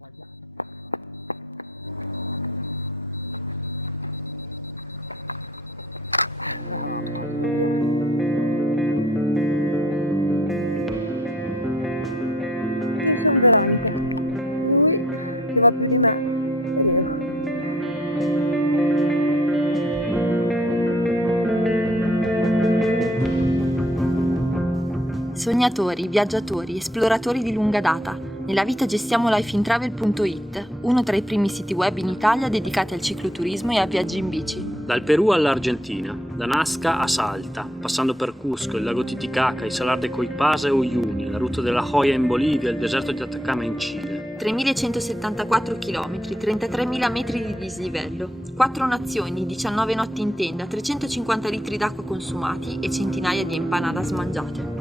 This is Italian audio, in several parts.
Io sono Veronica, lui che va più di me è Leo. Sognatori, viaggiatori, esploratori di lunga data. Nella vita gestiamo lifeintravel.it, uno tra i primi siti web in Italia dedicati al cicloturismo e a viaggi in bici. Dal Perù all'Argentina, da Nazca a Salta, passando per Cusco, il lago Titicaca, i Salar de Coipasa e Uyuni, la ruta della Joya in Bolivia, il deserto di Atacama in Cile. 3.174 km, 33.000 metri di dislivello, 4 nazioni, 19 notti in tenda, 350 litri d'acqua consumati e centinaia di empanadas mangiate.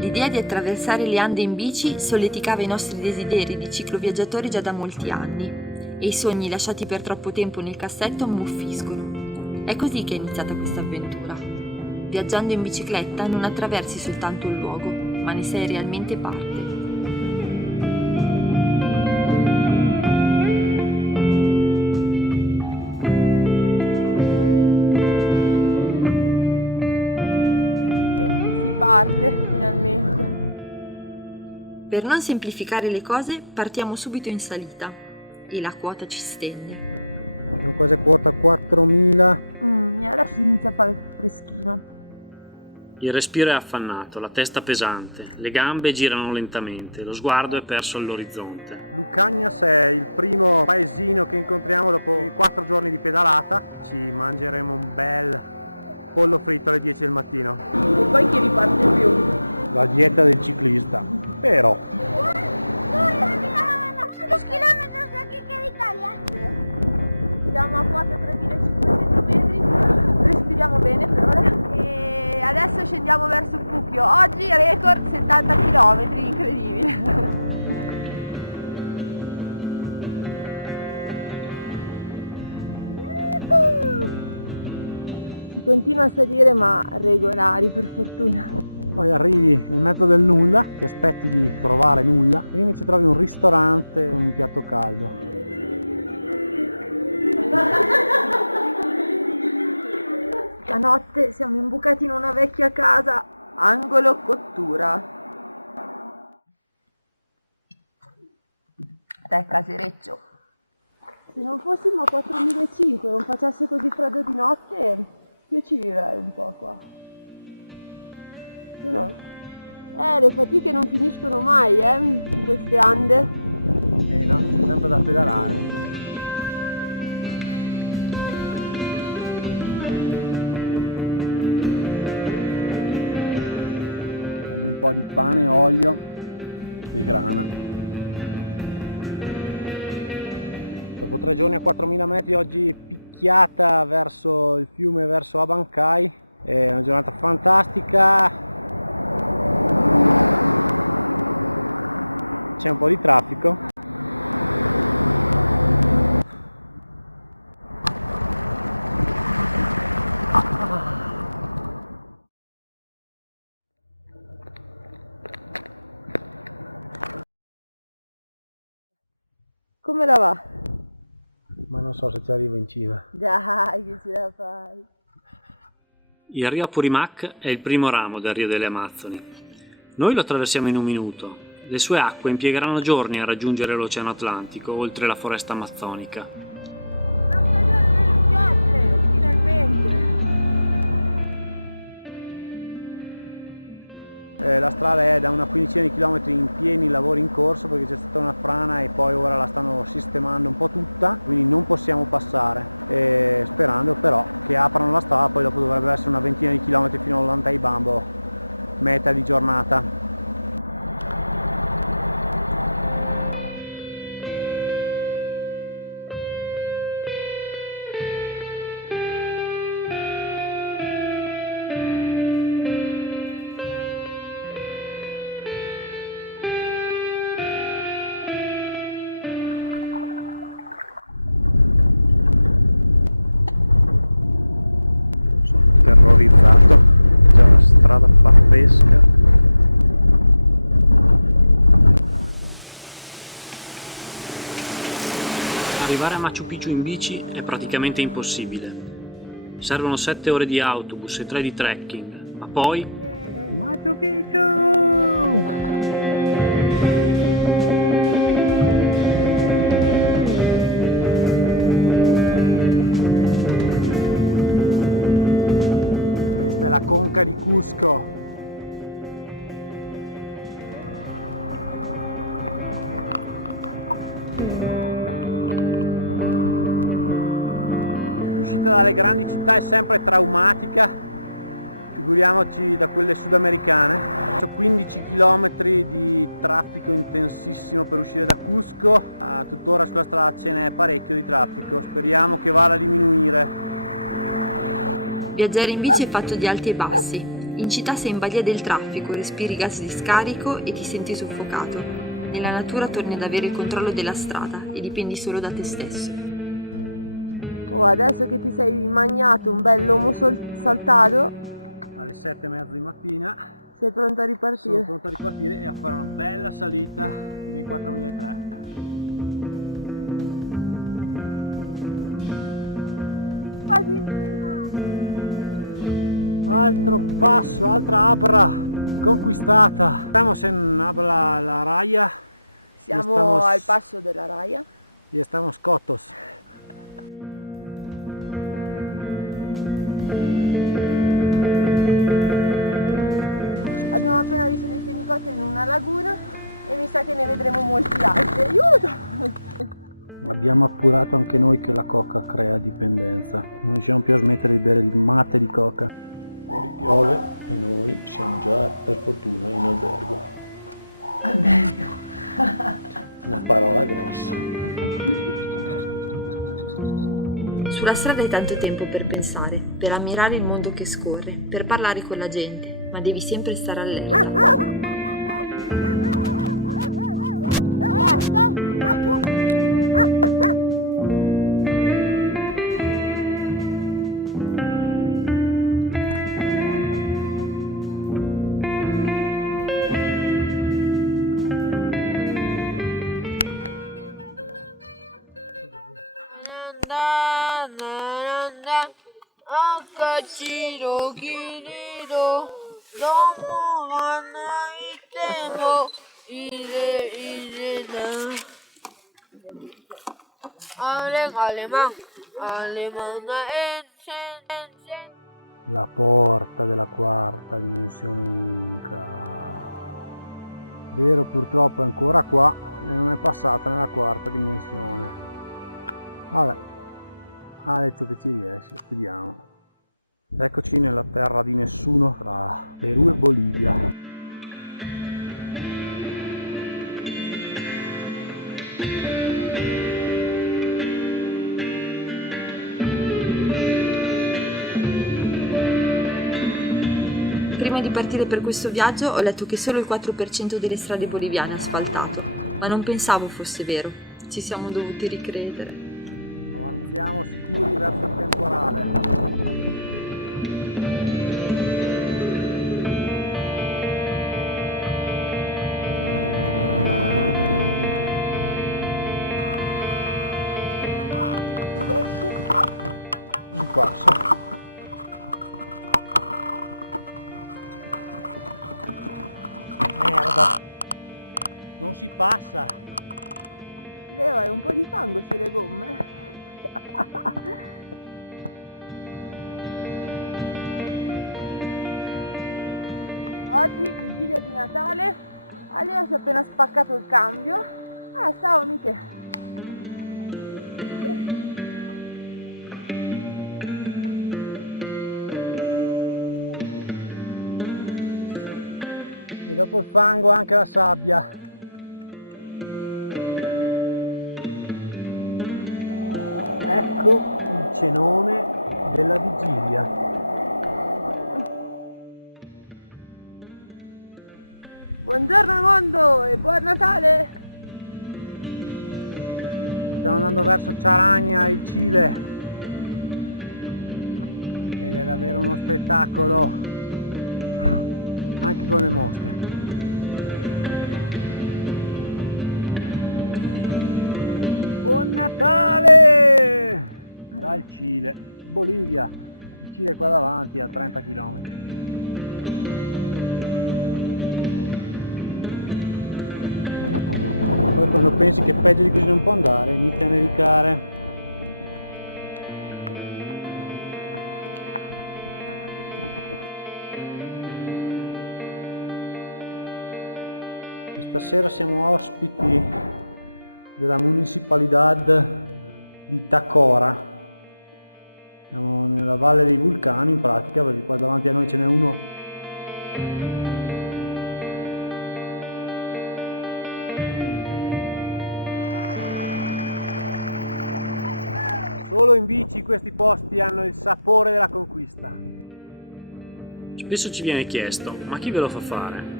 L'idea di attraversare le Ande in bici solleticava i nostri desideri di cicloviaggiatori già da molti anni e i sogni lasciati per troppo tempo nel cassetto ammuffiscono. È così che è iniziata questa avventura. Viaggiando in bicicletta non attraversi soltanto il luogo, ma ne sei realmente parte. Si parte finalmente. Per non semplificare le cose, partiamo subito in salita e la quota ci stende. Sono quasi quota 4000. E adesso inizia a fare freschino. Il respiro è affannato, la testa pesante, le gambe girano lentamente, lo sguardo è perso all'orizzonte. Lucagnas è il primo paesino che incontriamo dopo 4 giorni di pedalata. Ci mangeremo un bel pollo fritto alle 10 del mattino. E poi chi riparte più? La dieta del ciclista. Però ¿Cuántos kilómetros de aquí queda Italia? Siamo a quota 3500 metri, respiriamo bene per ora e adesso scendiamo verso il Fucchio. Oggi record 70 km, incredibile. Si continua a salire ma regolari per fortuna. poi arrivi nel mezzo del nulla, ti aspetti di trovare nulla e invece trovi un ristorante con un piatto caldo. Stanotte siamo imbucati in una vecchia casa, angolo cottura. Te casereccio. Se non fossimo a 4.500 e non facesse così freddo di notte, io ci vivrei un po' qua. Se no? Le fatiche non finiscono mai, in queste Ande. No, c'è sempre da pedalare. Un po' di pane e olio e grana. Dopo 3 giorni a 4.000 metri, oggi picchiata verso il fiume, verso Abancay. È una giornata fantastica. C'è un po' di traffico. Come la va? Ma non so se ci arrivo in cima. Dai, che ce la fai. Il Rio Apurimac è il primo ramo del Rio delle Amazzoni. Noi lo attraversiamo in un minuto. Le sue acque impiegheranno giorni a raggiungere l'Oceano Atlantico, oltre la foresta amazzonica. La stagione delle piogge, finalmente. La strada è da una quindicina di chilometri in pieni lavori in corso, perché c'è stata una frana e poi ora la stanno sistemando un po' tutta, quindi non possiamo passare, sperando però che aprano la strada. Poi dopo dovrebbe essere una ventina di chilometri fino all'Ollantaytambo, meta di giornata. strada pazzesca. Arrivare a Machu Picchu in bici è praticamente impossibile. Servono 7 ore di autobus e 3 di trekking, ma poi... Machu Picchu! Questa è la conca di Cusco. L'uscita dalle grandi città è sempre traumatica, figuriamoci da quelle sudamericane. 15 km di traffico intensissimo per uscire da Cusco, tuttora sulla strada ce n'è parecchio di traffico, speriamo che vada a diminuire. Viaggiare in bici è fatto di alti e bassi. In città sei in balia del traffico, respiri gas di scarico e ti senti soffocato. Nella natura torni ad avere il controllo della strada e dipendi solo da te stesso. Oh, adesso che ti sei mangiato un bel lomo saltato, Alle 7:30 di mattina sei pronto a ripartire? sono pronto a ripartire e a fare una bella salita nei 4003. Quasi in cima. Altro passo, altra abra conquistata. Estamos en la raya. Siamo Estamos- al passo della Raia. Y estamos cotos. Abbiamo appena visto dei fenicotteri in una laguna e mi sa che ne vedremo molti altri. Aiuto! Abbiamo appurato anche noi che la coca crea dipendenza. Non riusciamo più a smettere di bere il mate di coca. Fuori piove e noi siamo già per fortuna in albergo. Albergo! Una parola grossa. Sulla strada hai tanto tempo per pensare, per ammirare il mondo che scorre, per parlare con la gente, ma devi sempre stare allerta. Basta. La porta della quarta dimensione Inca. Vero, purtroppo è ancora qua e non è passata nella quarta dimensione. Vabbè, ha detto che ci riesce, vediamo. Eccoci nella terra di nessuno tra Perù e Bolivia. Prima di partire per questo viaggio ho letto che solo il 4% delle strade boliviane è asfaltato, ma non pensavo fosse vero. Ci siamo dovuti ricredere. Avanziamo sicuri verso il temporale. Un passo. Merda. Non si passa. Leo, hai un po' di fango sulle gomme. Oggi, vigilia di Natale, a Leo si è appena spaccato il cambio. Ah, ciao amiche. E dopo il fango anche la sabbia. Ecco il cenone della vigilia. Buongiorno mondo e buon Natale! Stiamo andando verso Ciaragna, il Cile. Ed è davvero uno spettacolo. anche con le mosche. Buon Natale! Dal Cile, Bolivia, il Cile è qua davanti a 30 km. Poi quando pensi che peggio di così non può andare, inizia a nevicare. Stasera siamo ospiti della Municipalidad di Tacora. Siamo nella Valle dei Vulcani in pratica, perché qua davanti a noi ce n'è uno. Solo in bici questi posti hanno il sapore della conquista. Spesso ci viene chiesto, ma chi ve lo fa fare?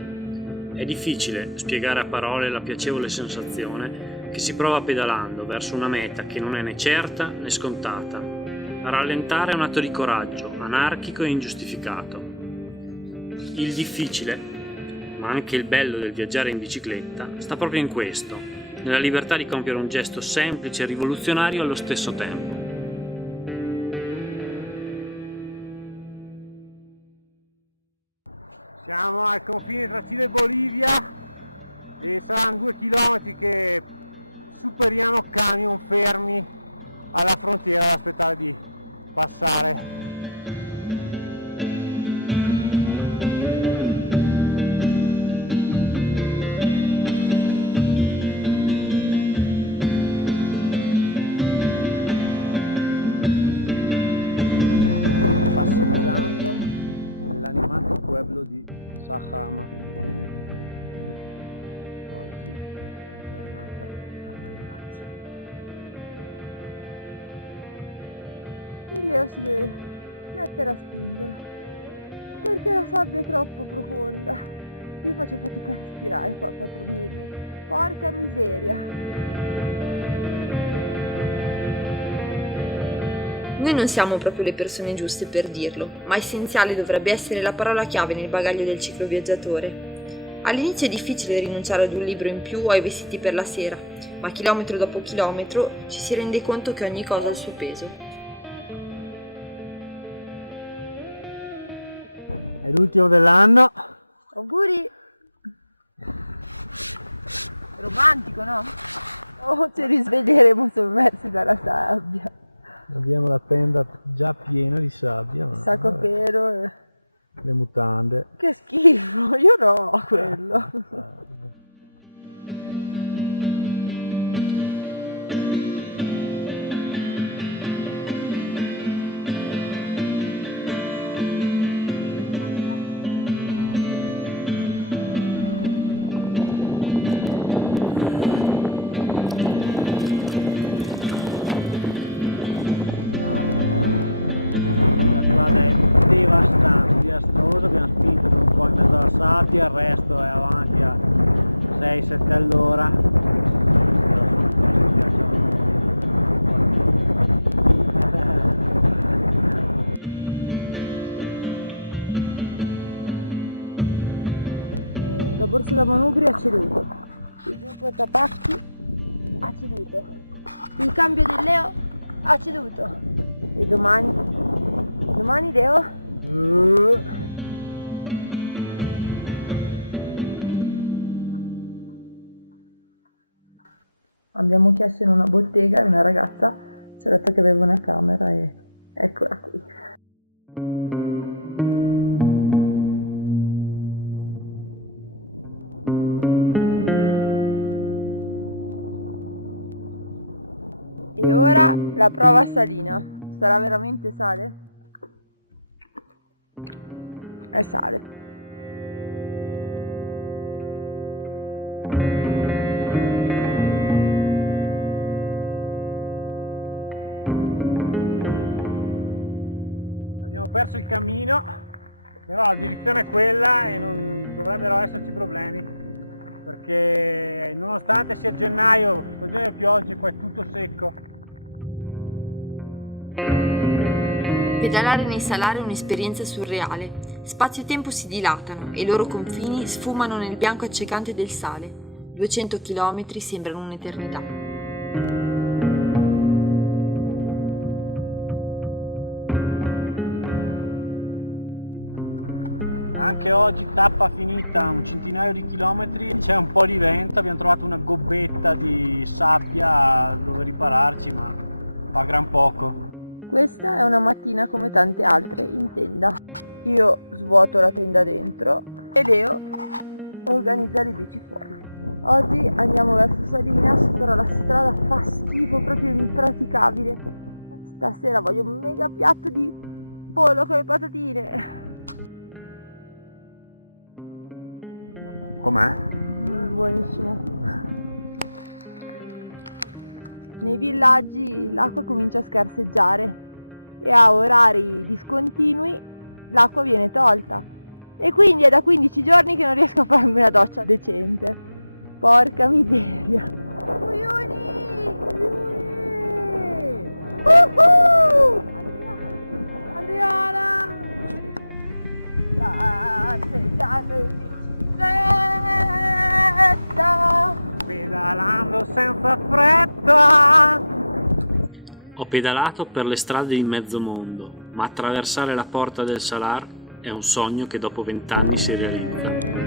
È difficile spiegare a parole la piacevole sensazione che si prova pedalando verso una meta che non è né certa né scontata. A rallentare è un atto di coraggio, anarchico e ingiustificato. Il difficile, ma anche il bello del viaggiare in bicicletta, sta proprio in questo, nella libertà di compiere un gesto semplice e rivoluzionario allo stesso tempo. Siamo al confine tra Cile e Bolivia e saranno 2 chilometri che superiamo camion fermi alla frontiera ad aspettare di passare. Passeggiando nell'animato pueblo di Sajama. Oggi è giornata da relax. Il Leo si deve mettere a spingere perché la sabbia è troppo profonda. Io faccio fatica a respirare qua a 4.000. Porca miseria! Noi non siamo proprio le persone giuste per dirlo, ma essenziale dovrebbe essere la parola chiave nel bagaglio del cicloviaggiatore. All'inizio è difficile rinunciare ad un libro in più o ai vestiti per la sera, ma chilometro dopo chilometro ci si rende conto che ogni cosa ha il suo peso. È l'ultimo dell'anno. Auguri! Romantico, no? Oh, ci risveglieremo sommersi dalla sabbia. Abbiamo la tenda già piena di sabbia. Il sacco a pelo e... le mutande. Che schifo, io no ho quello. La strada è devastante, disastrosa, abbiamo spinto per un po' in mezzo alla sabbia, il resto è avanti a 6-7 all'ora. Però sono cose che piacciono. La borsa da manubrio ha ceduto. Il portapacchi ha ceduto. Il cambio del Leo ha ceduto. E domani? Domani Leo? Abbiamo chiesto in una bottega e una ragazza ci ha detto che aveva una camera e eccola qui. E ora la prova salina. Sarà veramente sale? È sale. Abbiamo perso il cammino, però la direzione è quella e non dovrebbero esserci problemi, perché nonostante sia gennaio, stagione delle piogge, qua è tutto secco. Pedalare nei salari è un'esperienza surreale. Spazio-tempo si dilatano e i loro confini sfumano nel bianco accecante del sale. 200 chilometri sembrano un'eternità. Anche oggi tappa finita, un centinaio di chilometri, c'è un po' di vento, abbiamo trovato una gobbetta di sabbia dove ripararci, ma fa gran poco. Questa è una mattina come tante altre in tenda. Io svuoto la tenda dentro e Leo organizza le bici fuori. Oggi andiamo verso Salinas, però la strada fa schifo, proprio impraticabile. Stasera voglio un mega piatto di pollo con le patatine. Com'è? Buonissimo. Nei villaggi l'acqua comincia a scarseggiare e a orari discontinui l'acqua viene tolta e quindi è da 15 giorni che non riesco a farmi una doccia decente. Porca miseria. Coglioni! Adriana! Pedalando senza fretta. Ho pedalato per le strade di mezzo mondo, ma attraversare la porta del Salar è un sogno che dopo 20 anni si realizza.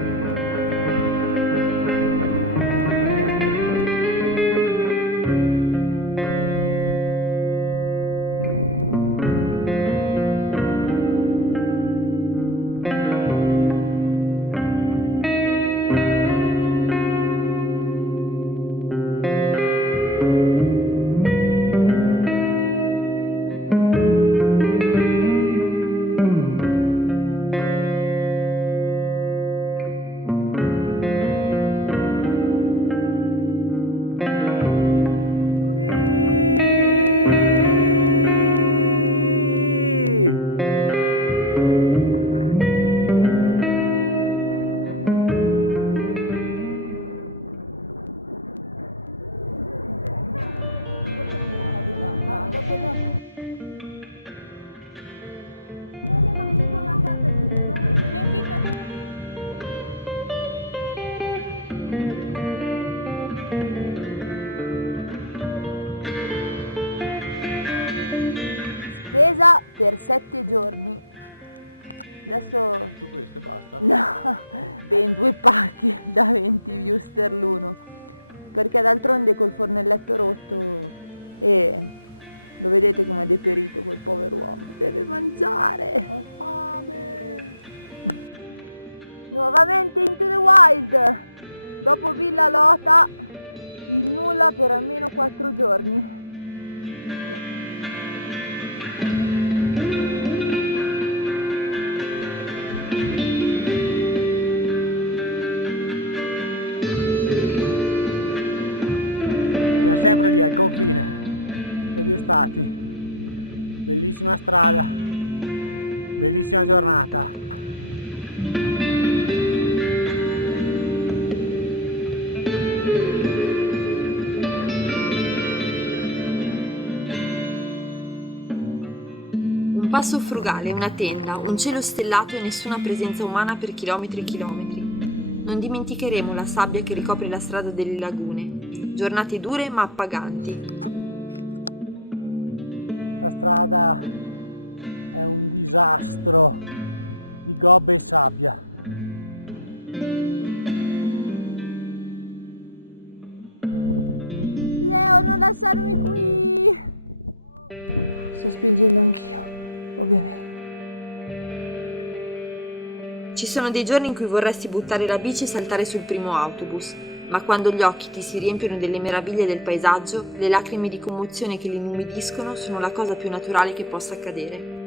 Spesa per 7 giorni. Adesso Tu questo e basta? no, ben 2 pacchi da 20 Wuster l'uno, perché d'altronde col fornelletto rotto e lo vedete come è deperito quel povero uomo, deve mangiare. Ho fame! Nuovamente into the wild, dopo Villa Lota, il nulla per almeno 4 giorni. Siamo sempre lì al confine, le 2 stati. Bellissima strada, bellissima giornata. Un passo frugale, una tenda, un cielo stellato e nessuna presenza umana per chilometri e chilometri. Non dimenticheremo la sabbia che ricopre la strada delle lagune. Giornate dure ma appaganti. La strada è un disastro di gobbe e sabbia. Leo, non lasciarmi qui! Sto spingendo anch'io, ovviamente. Ci sono dei giorni in cui vorresti buttare la bici e saltare sul primo autobus, ma quando gli occhi ti si riempiono delle meraviglie del paesaggio, le lacrime di commozione che li inumidiscono sono la cosa più naturale che possa accadere.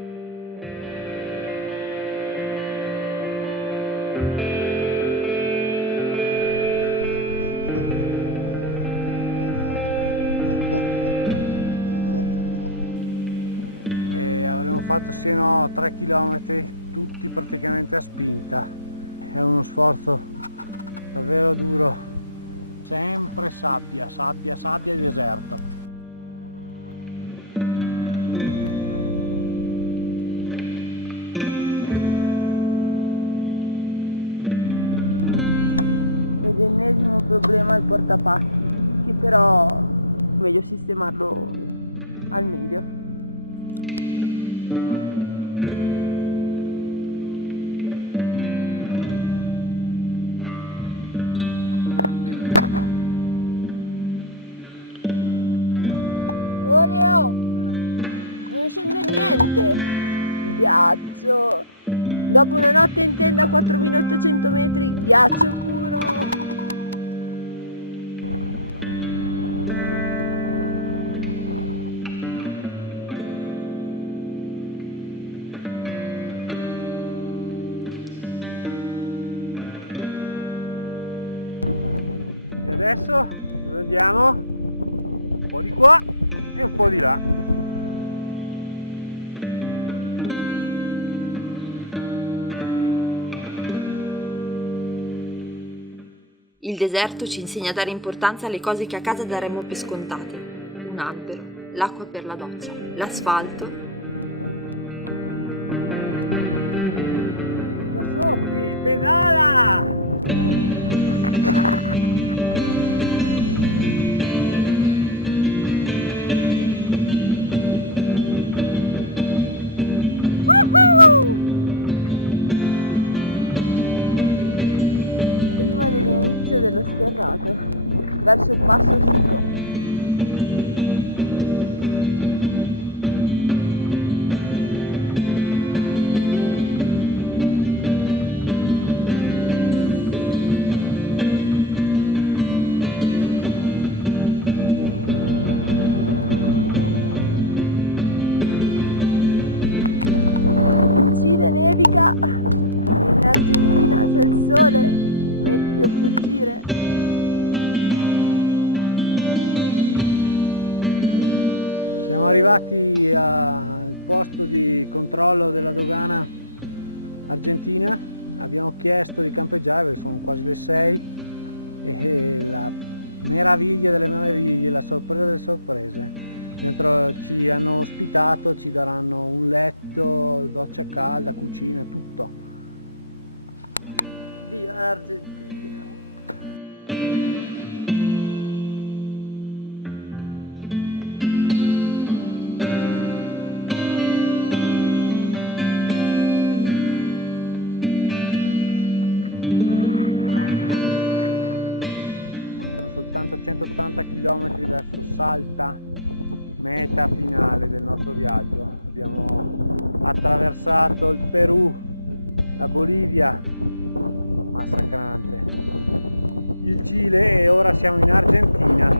E avremo fatto sì o no 3 km tutti praticamente a spinta. È uno sforzo davvero duro. Sempre sabbia, sabbia, sabbia e deserto. l'ennesimo problema il portapacchi, che però è meglio sistemarlo al meglio. Oreo! Non scende niente! Ghiaccio! Dopo una notte in tenda a 4800 metri, ghiaccio puro! E adesso dove andiamo? Un po' di qua e un po' di là. Il deserto ci insegna a dare importanza alle cose che a casa daremmo per scontate. Un albero, l'acqua per la doccia, l'asfalto. Sofì, pedala! Prima dell'inizio dello sterrato, verso il passo Sico. In Cile nevica, in Argentina c'è il sole, meglio fuggire. Siamo arrivati al posto di controllo della dogana argentina, abbiamo chiesto di campeggiare perché sono quasi le 6 e la meraviglia delle meraviglie, la sorpresa delle sorprese. Dentro ci hanno ospitato, ci daranno un letto, doccia calda, cucina, tutto. Viva l'Argentina! Mancano soltanto 180 km verso Salta, meta finale del nostro viaggio. Abbiamo attraversato il Perù, la Bolivia, massacrante, il Cile e ora siamo in Argentina.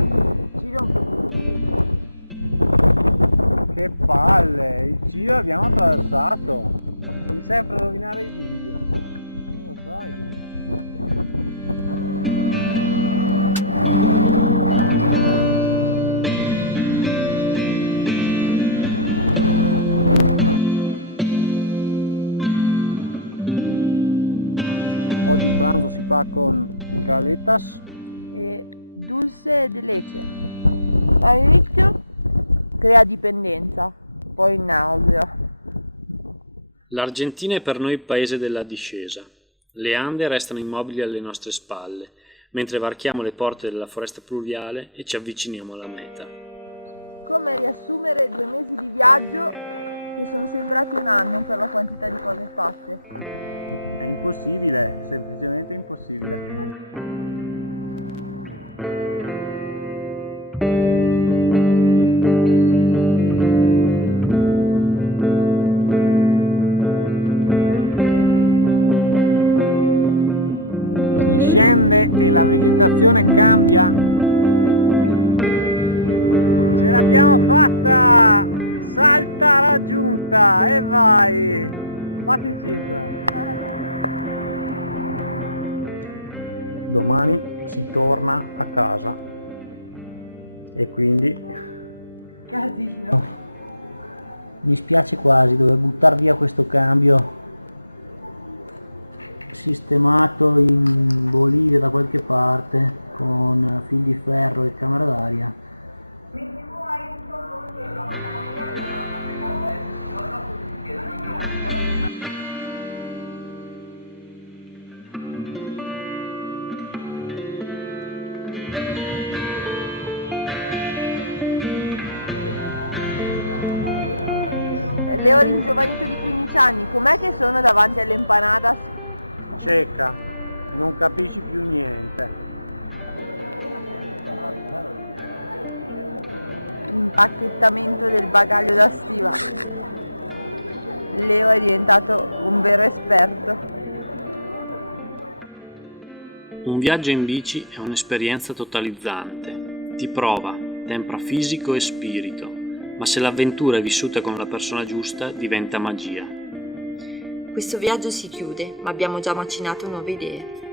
Cile un pochino. Che palle, il Cile l'abbiamo attraversato. Devi sempre rovinare i video. Non lo sai. Oggi il pranzo si fa con galetas E dulce de leche. All'inizio crea dipendenza, poi nausea. L'Argentina è per noi il paese della discesa. Le Ande restano immobili alle nostre spalle, mentre varchiamo le porte della foresta pluviale e ci avviciniamo alla meta. Come riassumere 2 mesi di viaggio che sono sembrati un anno per la quantità di cose fatte. è impossibile, semplicemente impossibile. Scende e la vegetazione cambia. Ce l'abbiamo fatta! Salta raggiunta e vai! Fatti 5. Domani si torna a casa e quindi Casino. mi spiace quasi dover buttare via questo cambio sistemato in Bolivia da qualche parte con fil di ferro e camera d'aria. Leo ringiovanito di 15 anni, com'è che sono davanti alle empanadas? Cieca, non capisci più niente. Impacchettamento del bagaglio da stiva. Leo è diventato un vero esperto. Un viaggio in bici è un'esperienza totalizzante, ti prova, tempra fisico e spirito, ma se l'avventura è vissuta con la persona giusta diventa magia. Questo viaggio si chiude, ma abbiamo già macinato nuove idee.